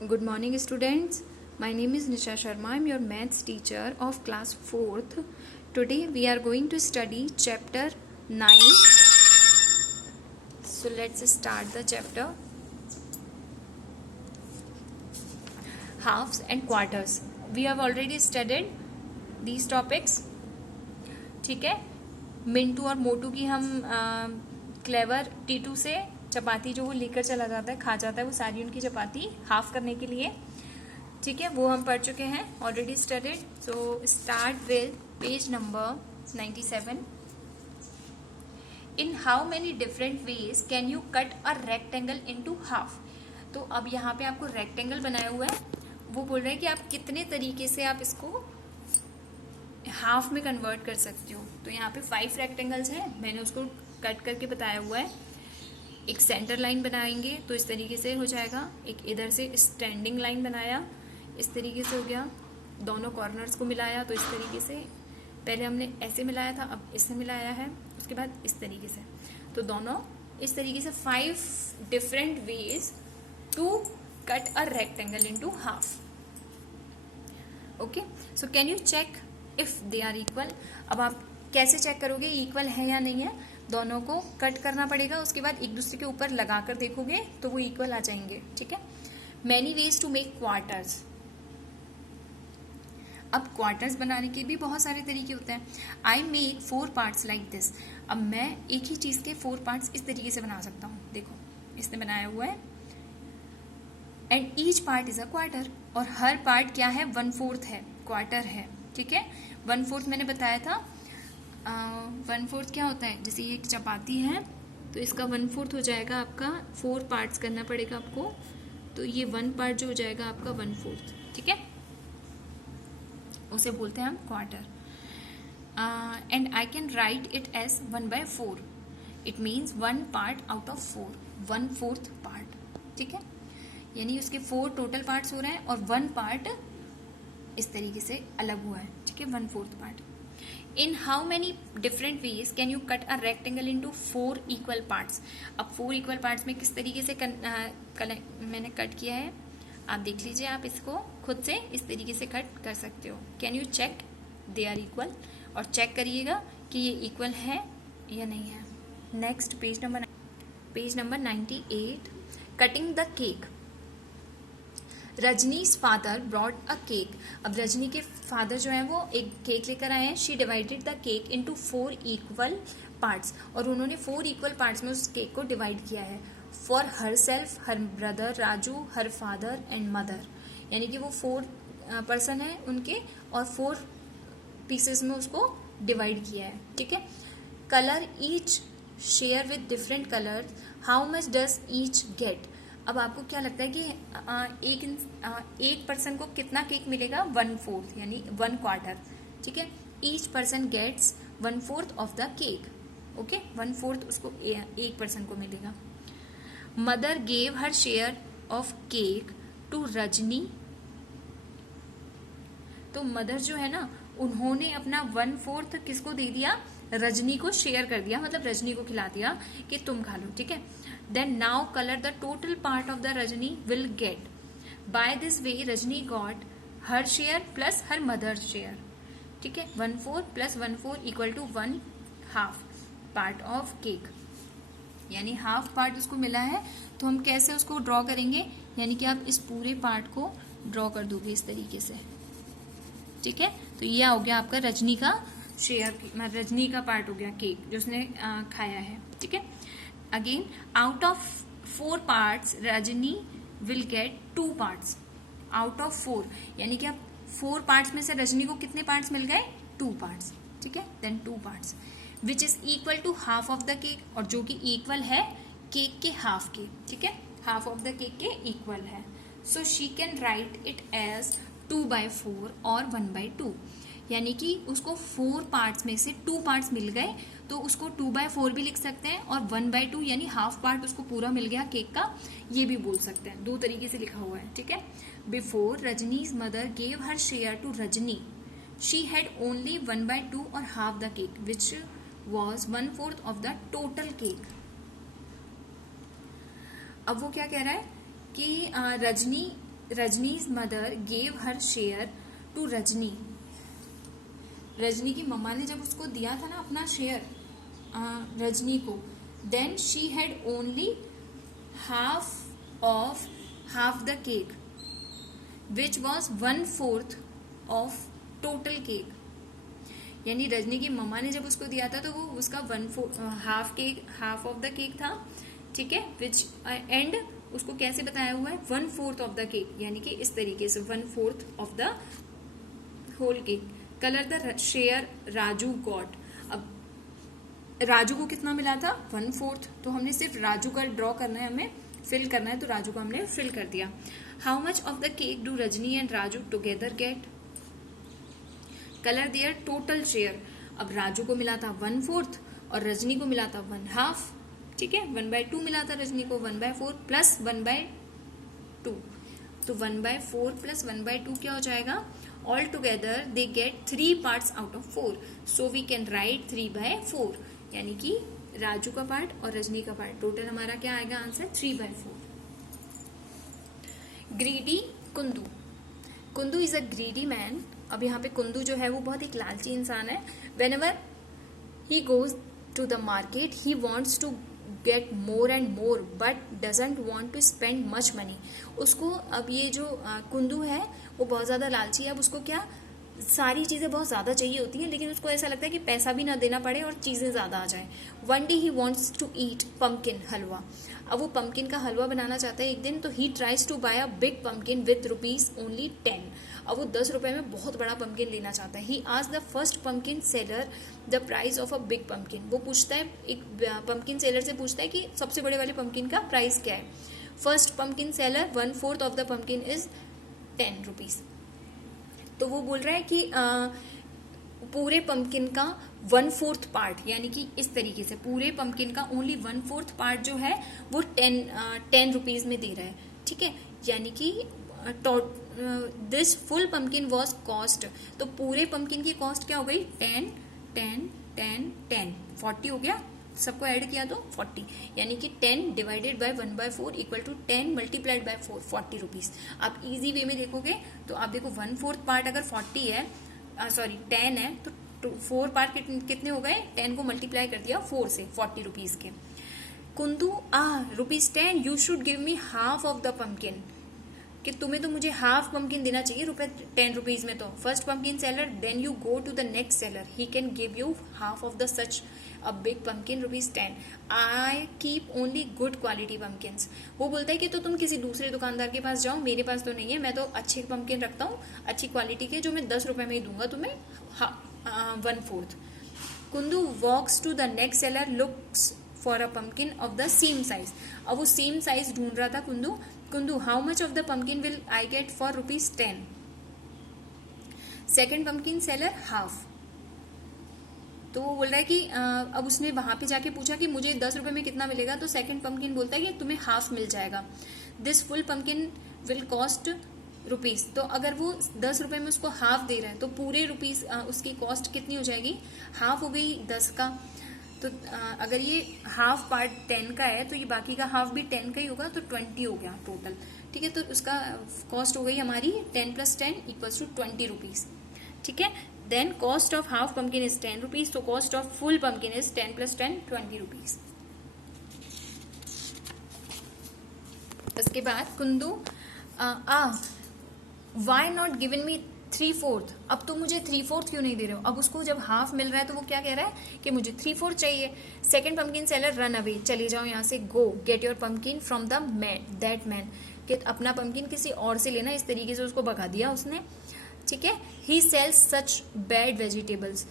Good morning, students. My name is Nisha Sharma. I'm your maths teacher of class 4th. Today we are going to study chapter 9. So let's start the chapter. Halves and quarters. We have already studied these topics. ठीक है, मिंटू और मोटू की हम clever Titu से चपाती जो वो लेकर चला जाता है, खा जाता है, वो सारी उनकी चपाती हाफ करने के लिए, ठीक है, वो हम पढ़ चुके हैं, already studied. So start with page number 97. In how many different ways can you cut a rectangle into half. तो अब यहाँ पे आपको रेक्टेंगल बनाया हुआ है, वो बोल रहे हैं कि आप कितने तरीके से आप इसको हाफ में कन्वर्ट कर सकते हो. तो यहाँ पे 5 रेक्टेंगल्स हैं, मैंने उसको कट करके बताया हुआ है. एक सेंटर लाइन बनाएंगे तो इस तरीके से हो जाएगा, एक इधर से स्टैंडिंग लाइन बनाया, इस तरीके से हो गया, दोनों कॉर्नर्स को मिलाया तो इस तरीके से, पहले हमने ऐसे मिलाया था, अब इससे मिलाया है, उसके बाद इस तरीके से, तो दोनों इस तरीके से 5 different ways to cut a rectangle into half. Okay, so can you check if they are equal. अब आप कैसे चेक करोगे इक्वल है या नहीं है. दोनों को कट करना पड़ेगा, उसके बाद एक दूसरे के ऊपर लगाकर देखोगे तो वो इक्वल आ जाएंगे. ठीक है, many ways to make quarters. अब क्वार्टर्स बनाने के भी बहुत सारे तरीके होते हैं. I make 4 parts like this. अब मैं एक ही चीज के 4 पार्ट्स इस तरीके से बना सकता हूँ. देखो इसने बनाया हुआ है, and each part is a quarter. और हर पार्ट क्या है, 1/4 है, क्वार्टर है. ठीक है, 1/4 मैंने बताया था. 1/4 क्या होता है, जैसे ये एक चपाती है तो इसका 1/4 हो जाएगा आपका, 4 पार्ट्स करना पड़ेगा आपको, तो ये 1 पार्ट जो हो जाएगा आपका 1/4. ठीक है, उसे बोलते हैं हम quarter. And I can write it as 1/4. It means 1 part out of 4, 1/4 part. ठीक है, यानी उसके 4 टोटल पार्ट्स हो रहे हैं और 1 पार्ट इस तरीके से अलग हुआ है. ठीक है, 1/4 part. In how many different ways can you cut a rectangle into 4 equal parts. अब 4 इक्वल पार्ट्स में किस तरीके से मैंने कट किया है आप देख लीजिए. आप इसको खुद से इस तरीके से कट कर सकते हो. Can you check they are equal, और चेक करिएगा कि ये इक्वल है या नहीं है. Next page number 98. Cutting the cake. Rajni's father brought a cake. अब रजनी के फादर जो है वो एक केक लेकर आए हैं. She divided the cake into 4 equal parts. और उन्होंने 4 इक्वल पार्ट्स में उस केक को डिवाइड किया है. For her self, her brother Raju, her father and mother. यानी कि वो 4 पर्सन है उनके, और 4 पीसेस में उसको डिवाइड किया है. ठीक है, colour each share with different colour. How much does each get. अब आपको क्या लगता है कि एक पर्सन को कितना केक मिलेगा, 1/4 यानी 1 क्वार्टर. ठीक है, each person gets 1/4 of the cake. Okay, 1/4 उसको एक पर्सन को मिलेगा. Mother gave her share of cake to Rajni. तो मदर जो है ना, उन्होंने अपना 1/4 किसको दे दिया, रजनी को शेयर कर दिया, मतलब रजनी को खिला दिया कि तुम खा लो. ठीक है, then now color the total part of the Rajni will get. By this way Rajni got her share plus her mother's share. ठीक है, 1/4 plus 1/4 equal to 1/2 part of cake. यानी हाफ पार्ट उसको मिला है. तो हम कैसे उसको ड्रॉ करेंगे, यानी कि आप इस पूरे पार्ट को ड्रॉ कर दोगे इस तरीके से. ठीक है, तो यह हो गया आपका रजनी का शेयर, रजनी का पार्ट हो गया केक जो उसने खाया है. ठीक है, again out of 4 parts Rajni will get 2 parts out of 4. यानी कि अब 4 पार्ट्स में से रजनी को कितने पार्ट्स मिल गए, 2 पार्ट्स. ठीक है, then 2 parts which is equal to half of the cake, और जो कि इक्वल है केक के हाफ के. ठीक है, हाफ ऑफ द केक के इक्वल है. So she can write it as 2/4 और 1/2. यानी कि उसको 4 पार्ट्स में से 2 पार्ट्स मिल गए, तो उसको 2/4 भी लिख सकते हैं, और 1/2 यानी हाफ पार्ट उसको पूरा मिल गया केक का, ये भी बोल सकते हैं. 2 तरीके से लिखा हुआ है. ठीक है, before Rajni's mother gave her share to Rajni, she had only 1/2 और half the cake which was 1/4 of the total cake. अब वो क्या कह रहा है कि Rajni Rajni's mother gave her share to Rajni. Rajni की मम्मा ने जब उसको दिया था ना अपना शेयर रजनी को, then she had only half the cake which was 1/4 of total cake। यानी रजनी की मम्मा ने जब उसको दिया था तो वो उसका हाफ ऑफ द केक था, ठीक है, विच एंड उसको कैसे बताया हुआ है 1/4 ऑफ द केक, यानी कि इस तरीके से 1/4 of the whole cake. Colour the share Raju got. अब राजू को कितना मिला था 1/4, तो हमने सिर्फ राजू का ड्रॉ करना है, हमें फिल करना है, तो राजू को हमने फिल कर दिया। How much of the cake do Rajni and Raju together get. Colour their total share. अब राजू को मिला था 1/4 और रजनी को मिला था 1/2, ठीक है, 1/2 मिला था रजनी को, 1/4 प्लस 1/2, तो 1/4 प्लस 1/2 क्या हो जाएगा, all together they get 3 parts out of 4, so we can write 3/4, यानी कि राजू का पार्ट और रजनी का पार्ट, टोटल हमारा क्या आएगा answer 3/4। Greedy Kundu. Kundu is a greedy man. अब यहाँ पे कुंदू जो है वो बहुत एक लालची इंसान है। Whenever he goes to the market he wants to get more and more but doesn't want to spend much money. उसको अब ये जो कुंदू है वो बहुत ज्यादा लालची है। अब उसको क्या सारी चीजें बहुत ज्यादा चाहिए होती हैं, लेकिन उसको ऐसा लगता है कि पैसा भी ना देना पड़े और चीजें ज्यादा आ जाए। One day he wants to eat pumpkin halwa. अब वो पम्पकिन का हलवा बनाना चाहता है एक दिन, तो he tries to buy a big pumpkin with ₹only 10। अब वो 10 रुपए में बहुत बड़ा पम्पकिन लेना चाहता है। He asked the first pumpkin seller the price of a big pumpkin. वो पूछता है, एक पम्पकिन सेलर से पूछता है कि सबसे बड़े वाले पम्पकिन का प्राइस क्या है। First pumpkin seller 1/4 of the pumpkin is ₹10। तो वो बोल रहा है कि पूरे पंपकिन का 1/4 पार्ट, यानी कि इस तरीके से पूरे पंपकिन का ओनली 1/4 पार्ट जो है वो 10 रुपीज में दे रहा है, ठीक है, यानी कि this full pumpkin was cost. तो पूरे पंपकिन की कॉस्ट क्या हो गई 10 10 10 10 40 हो गया, सबको ऐड किया तो 40, यानी कि 10 divided by 1/4 equal to 10 multiplied by 4, 40 rupees. आप इजी वे में देखोगे तो आप देखो 1/4 पार्ट अगर 40 है, 10 है, तो 4 पार्ट कितने हो गए, 10 को मल्टीप्लाई कर दिया 4 से, 40 रुपीज के। Kundu ₹10 you should give me half of the pumpkin, कि तुम्हें तो मुझे हाफ पम्पकिन देना चाहिए 10 रुपीज में। तो first pumpkin seller, then you go to the next seller, he can give you half of the such a big pumpkin ₹10। I keep only good quality pumpkins. वो बोलता है कि तो तुम किसी दूसरे दुकानदार के पास जाओ, मेरे पास तो नहीं है, मैं तो अच्छे पम्पकिन रखता हूँ, अच्छी क्वालिटी के, जो मैं 10 रुपए में ही दूंगा तुम्हें 1/4। Kundu walks to the next seller, looks for a pumpkin of the same size. अब वो सेम साइज ढूंढ रहा था Kundu, how much of the pumpkin will I get for ₹10। Second pumpkin seller half. तो वो बोल रहा है कि अब उसने वहां पे जाके पूछा कि मुझे 10 रुपए में कितना मिलेगा, तो सेकंड पम्पकिन बोलता है कि तुम्हें हाफ मिल जाएगा। This full pumpkin will cost ₹। तो अगर वो 10 रुपए में उसको हाफ दे रहा है तो पूरे रुपीस उसकी कॉस्ट कितनी हो जाएगी, हाफ हो गई 10 का। तो अगर ये हाफ पार्ट 10 का है तो ये बाकी का हाफ भी 10 का ही होगा, तो 20 हो गया टोटल, ठीक है। तो उसका कॉस्ट हो गई हमारी 10 + 10 = 20 रुपीज, ठीक है। Then cost of half pumpkin is 10 rupees, तो cost of full pumpkin is 10 + 10 20 rupees. उसके बाद Kundu why not given me 3/4। अब तुम मुझे 3/4 क्यों नहीं दे रहे हो। अब उसको जब हाफ मिल रहा है तो वो क्या कह रहा है कि मुझे 3/4 चाहिए। Second pumpkin seller run away, चले जाओ यहाँ से, गो get your pumpkin from the that man, कि अपना पम्पकिन किसी और से लेना, इस तरीके से उसको भगा दिया उसने, ठीक है। He sells such bad vegetables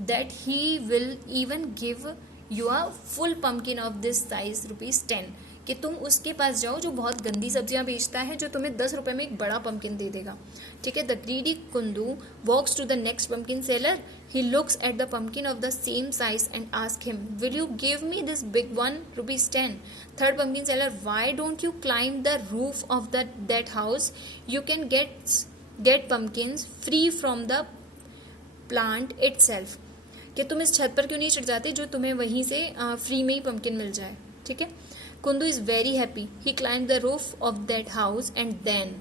that he will even give you a full pumpkin of this size ₹10, कि तुम उसके पास जाओ जो बहुत गंदी सब्जियां बेचता है, जो तुम्हें 10 रुपए में एक बड़ा पम्पकिन दे देगा, ठीक है। The greedy Kundu walks to the next pumpkin seller, he looks at the pumpkin of the same size and ask him, will you give me this big one ₹10। Third pumpkin seller, why don't you climb the roof of that house, you can get pumpkins free from the plant itself, कि तुम इस छत पर क्यों नहीं चढ़ जाते जो तुम्हें वहीं से फ्री में ही पम्पकिन मिल जाए, ठीक है। Kundu is very happy, he climb the roof of that house and then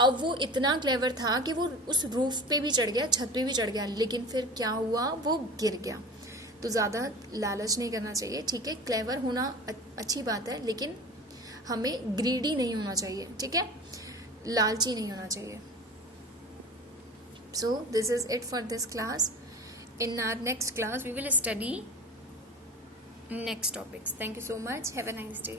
अब वो इतना क्लेवर था कि वो उस रूफ पे भी चढ़ गया, छत पे भी चढ़ गया, लेकिन फिर क्या हुआ, वो गिर गया। तो ज़्यादा लालच नहीं करना चाहिए, ठीक है। क्लेवर होना अच्छी बात है, लेकिन हमें ग्रीडी नहीं होना चाहिए, ठीक है, लालची नहीं होना चाहिए। So this is it for this class. In our next class we will study next topics. Thank you so much. Have a nice day.